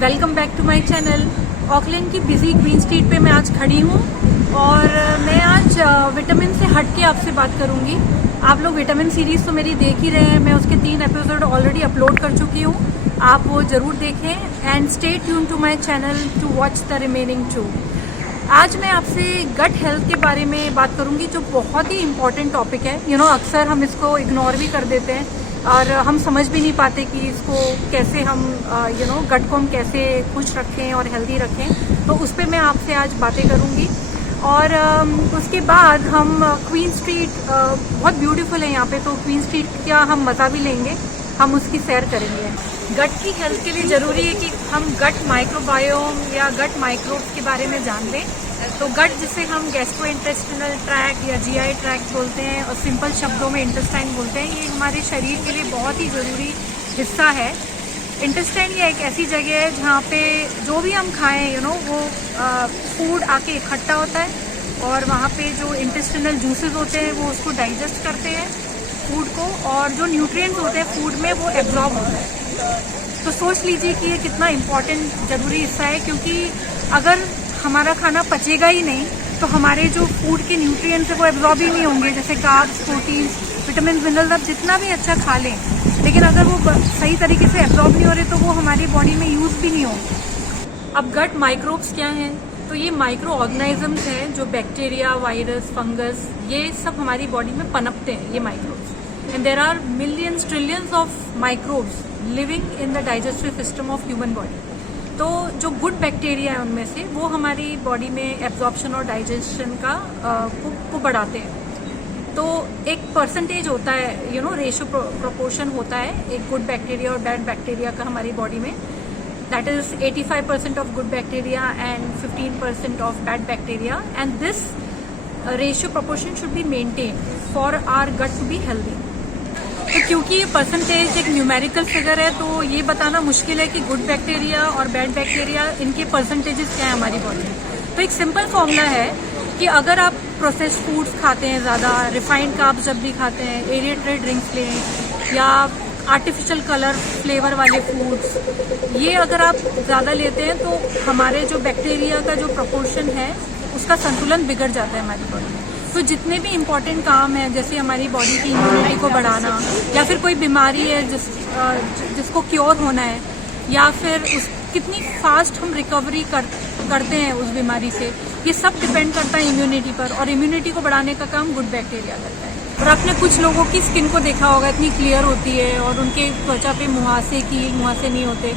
Welcome back to my channel. Auckland की busy Queen Street पे मैं आज खड़ी हूँ और मैं आज विटामिन से हट के आपसे बात करूँगी। आप लोग विटामिन सीरीज़ तो मेरी देख ही रहे हैं, मैं उसके 3 एपिसोड ऑलरेडी अपलोड कर चुकी हूँ, आप वो ज़रूर देखें and stay tune to my channel to watch the remaining 2। आज मैं आपसे गट हेल्थ के बारे में बात करूँगी, जो बहुत ही इम्पॉर्टेंट टॉपिक है। अक्सर हम इसको इग्नोर भी कर देते हैं और हम समझ भी नहीं पाते कि इसको कैसे हम गट को हम कैसे खुश रखें और हेल्दी रखें। तो उस पर मैं आपसे आज बातें करूंगी। और उसके बाद हम क्वीन स्ट्रीट बहुत ब्यूटीफुल है यहाँ पे, तो क्वीन स्ट्रीट का हम मज़ा भी लेंगे, हम उसकी सैर करेंगे। गट की हेल्थ के लिए ज़रूरी है कि हम गट माइक्रोबायोम या गट माइक्रोब्स के बारे में जान लें। तो गट जिसे हम गैस्ट्रोइंटेस्टिनल ट्रैक्ट या जीआई ट्रैक्ट बोलते हैं और सिंपल शब्दों में इंटेस्टाइन बोलते हैं, ये हमारे शरीर के लिए बहुत ही ज़रूरी हिस्सा है। इंटेस्टाइन ये एक ऐसी जगह है जहाँ पे जो भी हम खाएं वो फूड आके इकट्ठा होता है और वहाँ पे जो इंटेस्टिनल जूसेस होते हैं वो उसको डाइजेस्ट करते हैं फूड को, और जो न्यूट्रिएंट्स होते हैं फूड में वो एब्जॉर्ब होता है। तो सोच लीजिए कि ये कितना इम्पोर्टेंट ज़रूरी हिस्सा है, क्योंकि अगर हमारा खाना पचेगा ही नहीं तो हमारे जो फूड के न्यूट्रिएंट्स है वो एब्जॉर्ब ही नहीं होंगे, जैसे कार्ब्स, प्रोटीन, विटामिन, मिनरल्स। आप जितना भी अच्छा खा लें, लेकिन अगर वो सही तरीके से एब्जॉर्ब नहीं हो रहे तो वो हमारी बॉडी में यूज़ भी नहीं होंगे। अब गट माइक्रोब्स क्या हैं? तो ये माइक्रो ऑर्गेनिजम्स हैं जो बैक्टीरिया, वायरस, फंगस, ये सब हमारी बॉडी में पनपते हैं, ये microbes. And there are millions, trillions of microbes living in the digestive system of human body. तो जो गुड बैक्टीरिया है उनमें से वो हमारी बॉडी में एब्जॉर्प्शन और डाइजेशन को बढ़ाते हैं। तो एक परसेंटेज होता है, रेशियो प्रोपोर्शन होता है एक गुड बैक्टीरिया और बैड बैक्टीरिया का हमारी बॉडी में। That is 85% of good bacteria and 15% of bad bacteria, and this ratio proportion should be maintain for our gut to be healthy. तो क्योंकि ये परसेंटेज एक न्यूमेरिकल फिगर है, तो ये बताना मुश्किल है कि गुड बैक्टीरिया और बैड बैक्टीरिया इनके परसेंटेजेस क्या है हमारी बॉडी में। तो एक सिंपल फॉर्मूला है कि अगर आप प्रोसेस्ड फूड्स खाते हैं, ज़्यादा रिफाइंड कार्ब्स जब भी खाते हैं, एरिएटेड ड्रिंक्स लें या आर्टिफिशियल कलर फ्लेवर वाले फूड्स, ये अगर आप ज़्यादा लेते हैं तो हमारे जो बैक्टीरिया का जो प्रोपोर्शन है उसका संतुलन बिगड़ जाता है हमारी बॉडी में। तो जितने भी इम्पॉर्टेंट काम है, जैसे हमारी बॉडी की इम्यूनिटी को बढ़ाना, या फिर कोई बीमारी है जिसको क्योर होना है, या फिर कितनी फास्ट हम रिकवरी करते हैं उस बीमारी से, ये सब डिपेंड करता है इम्यूनिटी पर। और इम्यूनिटी को बढ़ाने का काम गुड बैक्टीरिया करता है। और आपने कुछ लोगों की स्किन को देखा होगा, इतनी क्लियर होती है और उनके त्वचा पे मुहासे नहीं होते,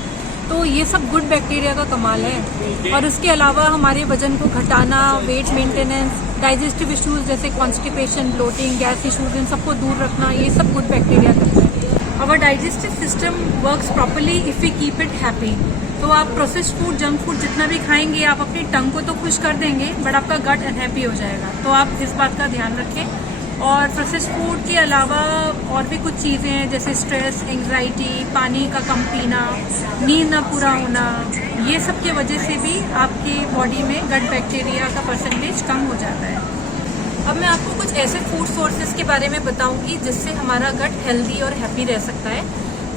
तो ये सब गुड बैक्टीरिया का कमाल है। और इसके अलावा हमारे वजन को घटाना, वेट मेंटेनेंस, डाइजेस्टिव इश्यूज जैसे कॉन्स्टिपेशन, ब्लोटिंग, गैस इश्यूज, इन सबको दूर रखना, ये सब गुड बैक्टीरिया करता है। Our digestive system works properly if we keep it happy. तो आप प्रोसेस्ड फूड, जंक फूड जितना भी खाएंगे, आप अपनी टंग को तो खुश कर देंगे बट आपका गट अनहैप्पी हो जाएगा। तो आप इस बात का ध्यान रखें। और प्रोसेस्ड फूड के अलावा और भी कुछ चीज़ें हैं, जैसे स्ट्रेस, एंग्जाइटी, पानी का कम पीना, नींद ना पूरा होना, ये सब की वजह से भी आपकी बॉडी में गट बैक्टीरिया का परसेंटेज कम हो जाता है। अब मैं आपको कुछ ऐसे फूड सोर्सेज के बारे में बताऊंगी जिससे हमारा गट हेल्दी और हैप्पी रह सकता है।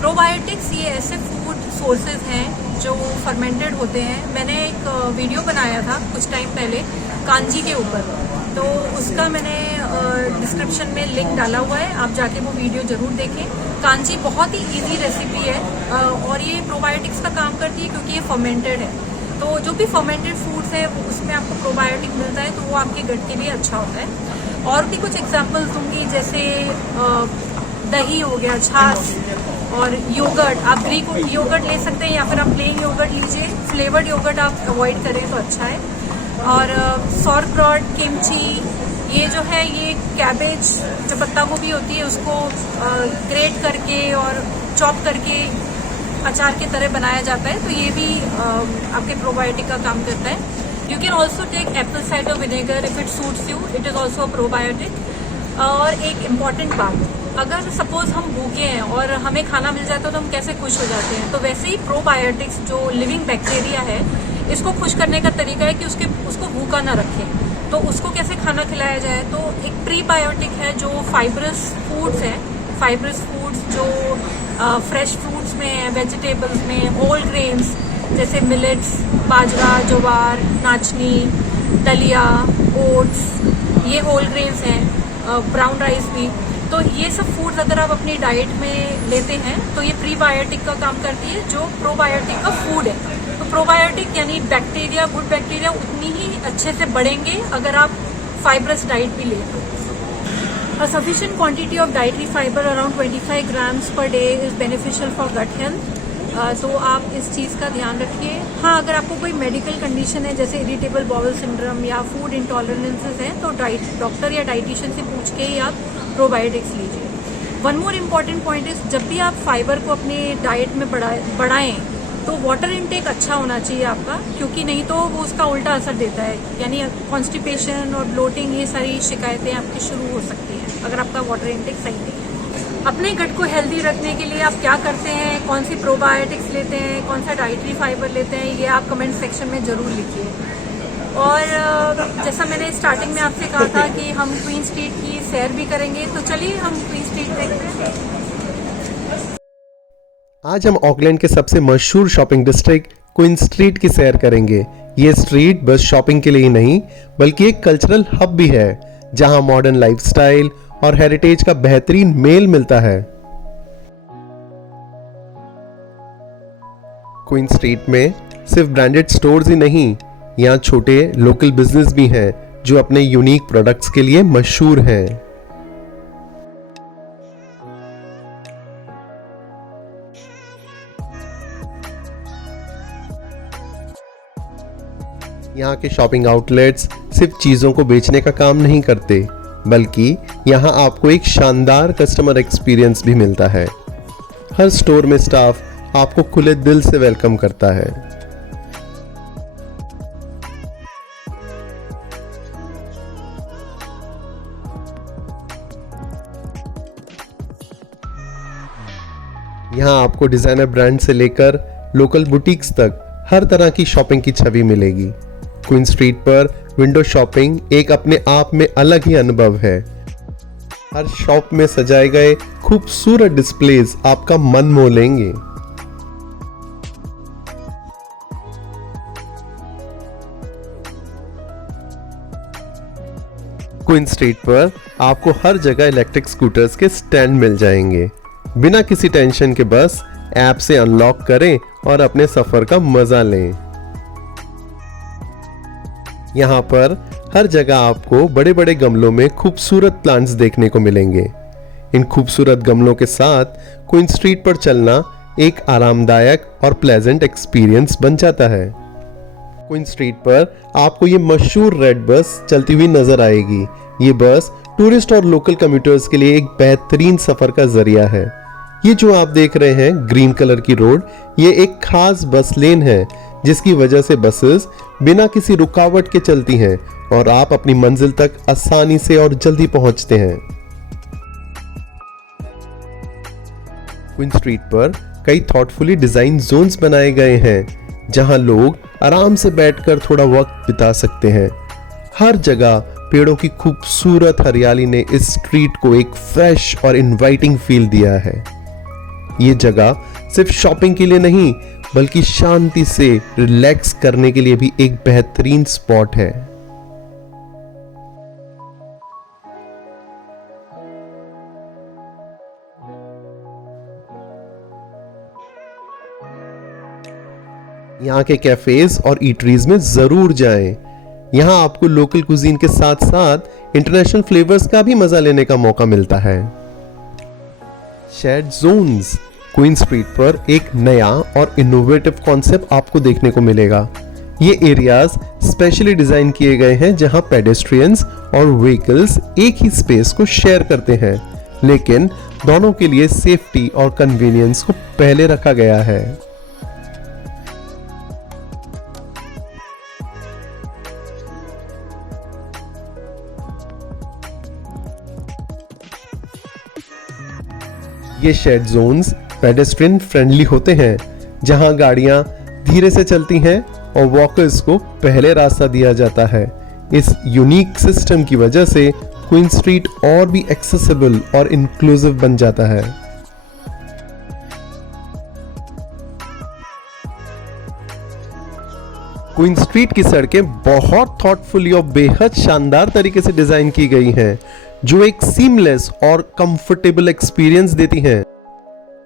प्रोबायोटिक्स ये ऐसे फूड सोर्सेज हैं जो फर्मेंटेड होते हैं। मैंने एक वीडियो बनाया था कुछ टाइम पहले कांजी के ऊपर, तो उसका मैंने डिस्क्रिप्शन में लिंक डाला हुआ है, आप जाके वो वीडियो ज़रूर देखें। कांजी बहुत ही इजी रेसिपी है और ये प्रोबायोटिक्स का काम करती है क्योंकि ये फर्मेंटेड है। तो जो भी फर्मेंटेड फूड्स है उसमें आपको प्रोबायोटिक मिलता है, तो वो आपके गट के लिए अच्छा होता है। और भी कुछ एग्जांपल्स दूंगी, जैसे दही हो गया, छाछ और योगर्ट। आप ग्रीक योगर्ट ले सकते हैं या फिर आप प्लेन योगर्ट लीजिए। फ्लेवर्ड योगर्ट आप अवॉइड करें तो अच्छा है। और सॉरक्रॉट, किमची, ये जो है ये कैबेज, जो पत्ता गोभी होती है उसको ग्रेट करके और चॉप करके अचार की तरह बनाया जाता है, तो ये भी आपके प्रोबायोटिक का काम करता है। You can also take apple cider vinegar if it suits you, it is also a probiotic. और एक इम्पॉर्टेंट बात, अगर सपोज हम भूखे हैं और हमें खाना मिल जाता है तो हम कैसे खुश हो जाते हैं, तो वैसे ही प्रोबायोटिक्स जो लिविंग बैक्टीरिया है, इसको खुश करने का तरीका है कि उसको भूखा ना रखें। तो उसको कैसे खाना खिलाया जाए, तो एक प्रीबायोटिक है जो फाइब्रस फूड्स हैं, फाइब्रस फूड्स जो फ्रेश फ्रूट्स में, वेजिटेबल्स में, होल ग्रेन्स, जैसे मिलेट्स, बाजरा, ज्वार, नाचनी, दलिया, ओट्स, ये होल ग्रेन्स हैं, ब्राउन राइस भी। तो ये सब फूड्स अगर आप अपनी डाइट में लेते हैं तो ये प्रीबायोटिक का काम करती है, जो प्रोबायोटिक का फूड है। तो प्रोबायोटिक यानी बैक्टीरिया, गुड बैक्टीरिया उतनी ही अच्छे से बढ़ेंगे अगर आप फाइब्रस डाइट भी लें तो। A sufficient quantity of dietary fiber around 25 grams per day is beneficial for gut health. तो आप इस चीज़ का ध्यान रखिए। हाँ, अगर आपको कोई मेडिकल कंडीशन है जैसे इरिटेबल बाउल सिंड्रोम या फूड इंटॉलरेंसेस हैं तो डॉक्टर या डाइटिशियन से पूछ के ही आप प्रोबायोटिक्स लीजिए। One more important point is, जब भी आप फाइबर को अपने डाइट में बढ़ाएं तो वाटर इनटेक अच्छा होना चाहिए आपका, क्योंकि नहीं तो वो उसका उल्टा असर देता है, यानी कॉन्स्टिपेशन और ब्लोटिंग, ये सारी शिकायतें आपकी शुरू हो सकती हैं अगर आपका वाटर इनटेक सही नहीं है। अपने गट को हेल्दी रखने के लिए आप क्या करते हैं, कौन सी प्रोबायोटिक्स लेते हैं, कौन सा डाइटरी फाइबर लेते हैं, ये आप कमेंट सेक्शन में ज़रूर लिखिए। और जैसा मैंने स्टार्टिंग में आपसे कहा था कि हम क्वीन स्ट्रीट की सैर भी करेंगे, तो चलिए हम क्वीन स्ट्रीट देखते हैं। आज हम ऑकलैंड के सबसे मशहूर शॉपिंग डिस्ट्रिक्ट क्वीन स्ट्रीट की सैर करेंगे। ये स्ट्रीट बस शॉपिंग के लिए ही नहीं बल्कि एक कल्चरल हब भी है, जहां मॉडर्न लाइफस्टाइल और हेरिटेज का बेहतरीन मेल मिलता है। क्वीन स्ट्रीट में सिर्फ ब्रांडेड स्टोर्स ही नहीं, यहाँ छोटे लोकल बिजनेस भी हैं जो अपने यूनिक प्रोडक्ट्स के लिए मशहूर हैं। यहाँ के शॉपिंग आउटलेट्स सिर्फ चीजों को बेचने का काम नहीं करते, बल्कि यहाँ आपको एक शानदार कस्टमर एक्सपीरियंस भी मिलता है। हर स्टोर में स्टाफ आपको खुले दिल से वेलकम करता है। यहाँ आपको डिजाइनर ब्रांड से लेकर लोकल बुटीक्स तक हर तरह की शॉपिंग की छवि मिलेगी। क्वीन स्ट्रीट पर विंडो शॉपिंग एक अपने आप में अलग ही अनुभव है। हर शॉप में सजाए गए खूबसूरत डिस्प्लेज आपका मन मोह लेंगे। क्वीन स्ट्रीट पर आपको हर जगह इलेक्ट्रिक स्कूटर्स के स्टैंड मिल जाएंगे। बिना किसी टेंशन के बस ऐप से अनलॉक करें और अपने सफर का मजा लें। यहाँ पर हर जगह आपको बड़े बड़े गमलों में खूबसूरत प्लांट्स देखने को मिलेंगे। इन खूबसूरत गमलों के साथ क्वीन स्ट्रीट पर चलना एक आरामदायक और प्लेजेंट एक्सपीरियंस बन जाता है। क्वीन स्ट्रीट पर आपको ये मशहूर रेड बस चलती हुई नजर आएगी। ये बस टूरिस्ट और लोकल कम्यूटर्स के लिए एक बेहतरीन सफर का जरिया है। ये जो आप देख रहे हैं ग्रीन कलर की रोड, ये एक खास बस लेन है, जिसकी वजह से बसेस बिना किसी रुकावट के चलती हैं और आप अपनी मंजिल तक आसानी से और जल्दी पहुंचते हैं। क्वीन स्ट्रीट पर कई थॉटफुली डिजाइन जोन्स बनाए गए हैं, जहां लोग आराम से बैठकर थोड़ा वक्त बिता सकते हैं। हर जगह पेड़ों की खूबसूरत हरियाली ने इस स्ट्रीट को एक फ्रेश और इनवाइटिंग फील दिया है। ये जगह सिर्फ शॉपिंग के लिए नहीं बल्कि शांति से रिलैक्स करने के लिए भी एक बेहतरीन स्पॉट है। यहाँ के कैफेज और ईटरीज में जरूर जाएं। यहाँ आपको लोकल कुजीन के साथ साथ इंटरनेशनल फ्लेवर्स का भी मजा लेने का मौका मिलता है। शेयर्ड जोन्स, क्वीन स्ट्रीट पर एक नया और इनोवेटिव कॉन्सेप्ट आपको देखने को मिलेगा। ये एरियाज स्पेशली डिजाइन किए गए हैं जहां पेडेस्ट्रियंस और व्हीकल्स एक ही स्पेस को शेयर करते हैं, लेकिन दोनों के लिए सेफ्टी और कन्वीनियंस को पहले रखा गया है। ये शेड जोन्स पेडेस्ट्रियन फ्रेंडली होते हैं, जहां गाड़ियां धीरे से चलती हैं और वॉकर्स को पहले रास्ता दिया जाता है। इस यूनिक सिस्टम की वजह से क्वीन स्ट्रीट और भी एक्सेसिबल और इंक्लूसिव बन जाता है। क्वीन स्ट्रीट की सड़कें बहुत थॉटफुली और बेहद शानदार तरीके से डिजाइन की गई हैं, जो एक सीमलेस और कंफर्टेबल एक्सपीरियंस देती हैं।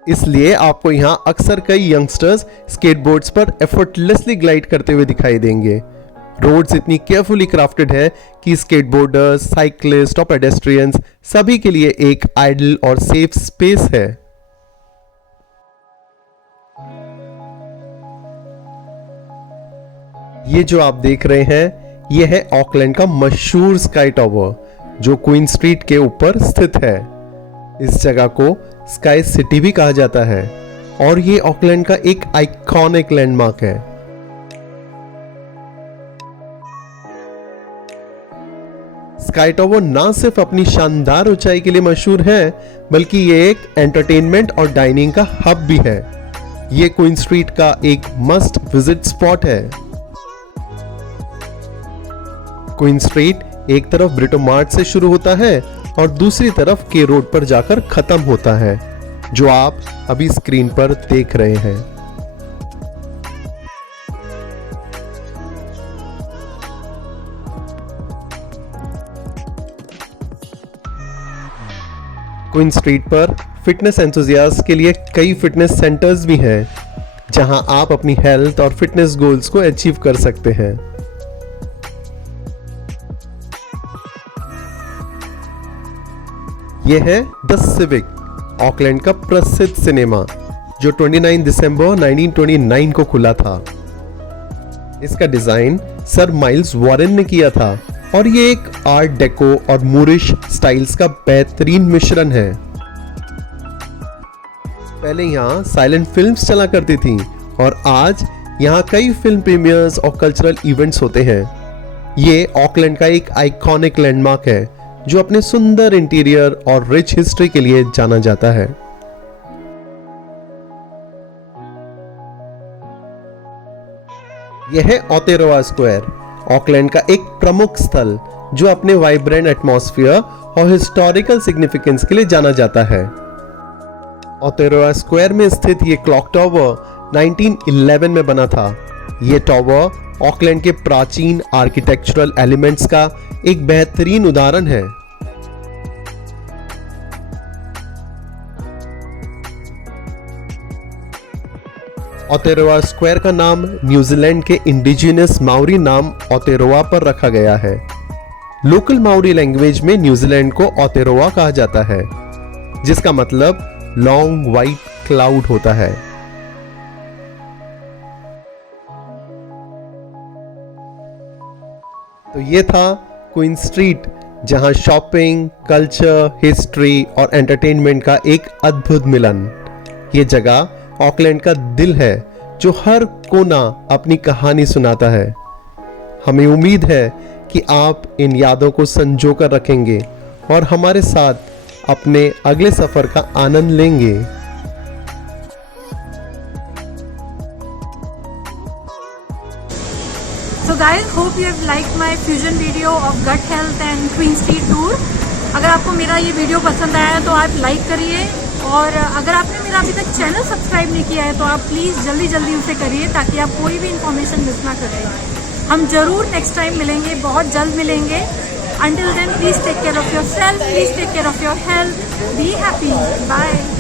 इसलिए आपको यहां अक्सर कई यंगस्टर्स स्केटबोर्ड्स पर एफर्टलेसली ग्लाइड करते हुए दिखाई देंगे। रोड्स इतनी केयरफुली क्राफ्टेड है कि स्केटबोर्डर्स, साइक्लिस्ट और पेडेस्ट्रियंस सभी के लिए एक आइडल और सेफ स्पेस है। ये जो आप देख रहे हैं, यह है ऑकलैंड का मशहूर स्काई टॉवर, जो क्वीन स्ट्रीट के ऊपर स्थित है। इस जगह को स्काई सिटी भी कहा जाता है और ये ऑकलैंड का एक आइकॉनिक लैंडमार्क है। स्काई टॉवर ना सिर्फ अपनी शानदार ऊंचाई के लिए मशहूर है, बल्कि ये एक एंटरटेनमेंट और डाइनिंग का हब भी है। ये क्वीन स्ट्रीट का एक मस्ट विजिट स्पॉट है। क्वीन स्ट्रीट एक तरफ ब्रिटो मार्ट से शुरू होता है और दूसरी तरफ के रोड पर जाकर खत्म होता है, जो आप अभी स्क्रीन पर देख रहे हैं। क्वीन स्ट्रीट पर फिटनेस एंथुसियास्ट के लिए कई फिटनेस सेंटर्स भी हैं, जहां आप अपनी हेल्थ और फिटनेस गोल्स को अचीव कर सकते हैं। यह है द सिविक, ऑकलैंड का प्रसिद्ध सिनेमा, जो 29 दिसंबर 1929 को खुला था। इसका डिजाइन सर माइल्स वॉरेन ने किया था और ये एक आर्ट डेको और मूरिश स्टाइल्स का बेहतरीन मिश्रण है। पहले यहाँ साइलेंट फिल्म्स चला करती थी और आज यहाँ कई फिल्म प्रीमियर्स और कल्चरल इवेंट्स होते हैं। ये ऑकलैंड का एक आइकॉनिक लैंडमार्क है, जो अपने सुंदर इंटीरियर और रिच हिस्ट्री के लिए जाना जाता है। यह है ओतेरोवा स्क्वायर, ऑकलैंड का एक प्रमुख स्थल, जो अपने वाइब्रेंट एटमॉस्फेयर और हिस्टोरिकल सिग्निफिकेंस के लिए जाना जाता है। ओतेरोवा स्क्वायर में स्थित ये क्लॉक टावर 1911 में बना था। ये टावर ऑकलैंड के प्राचीन आर्किटेक्चरल एलिमेंट्स का एक बेहतरीन उदाहरण है। ओतेरोवा स्क्वायर का नाम न्यूजीलैंड के इंडिजिनस माओरी नाम ओतेरोवा पर रखा गया है। लोकल माओरी लैंग्वेज में न्यूजीलैंड को ओतेरोवा कहा जाता है, जिसका मतलब लॉन्ग व्हाइट क्लाउड होता है। तो ये था क्वीन स्ट्रीट, जहां शॉपिंग, कल्चर, हिस्ट्री और एंटरटेनमेंट का एक अद्भुत मिलन। ये जगह ऑकलैंड का दिल है, जो हर कोना अपनी कहानी सुनाता है। हमें उम्मीद है कि आप इन यादों को संजो कर रखेंगे और हमारे साथ अपने अगले सफर का आनंद लेंगे। So guys, hope you have liked my fusion video of gut health and Queen Street tour. अगर आपको मेरा ये वीडियो पसंद आया है तो आप लाइक करिए, और अगर आपने मेरा अभी तक चैनल सब्सक्राइब नहीं किया है तो आप प्लीज़ जल्दी जल्दी उसे करिए, ताकि आप कोई भी इंफॉर्मेशन मिस ना करें। हम जरूर नेक्स्ट टाइम मिलेंगे, बहुत जल्द मिलेंगे। Until then, please take care of yourself, please take care of your health, be happy, bye.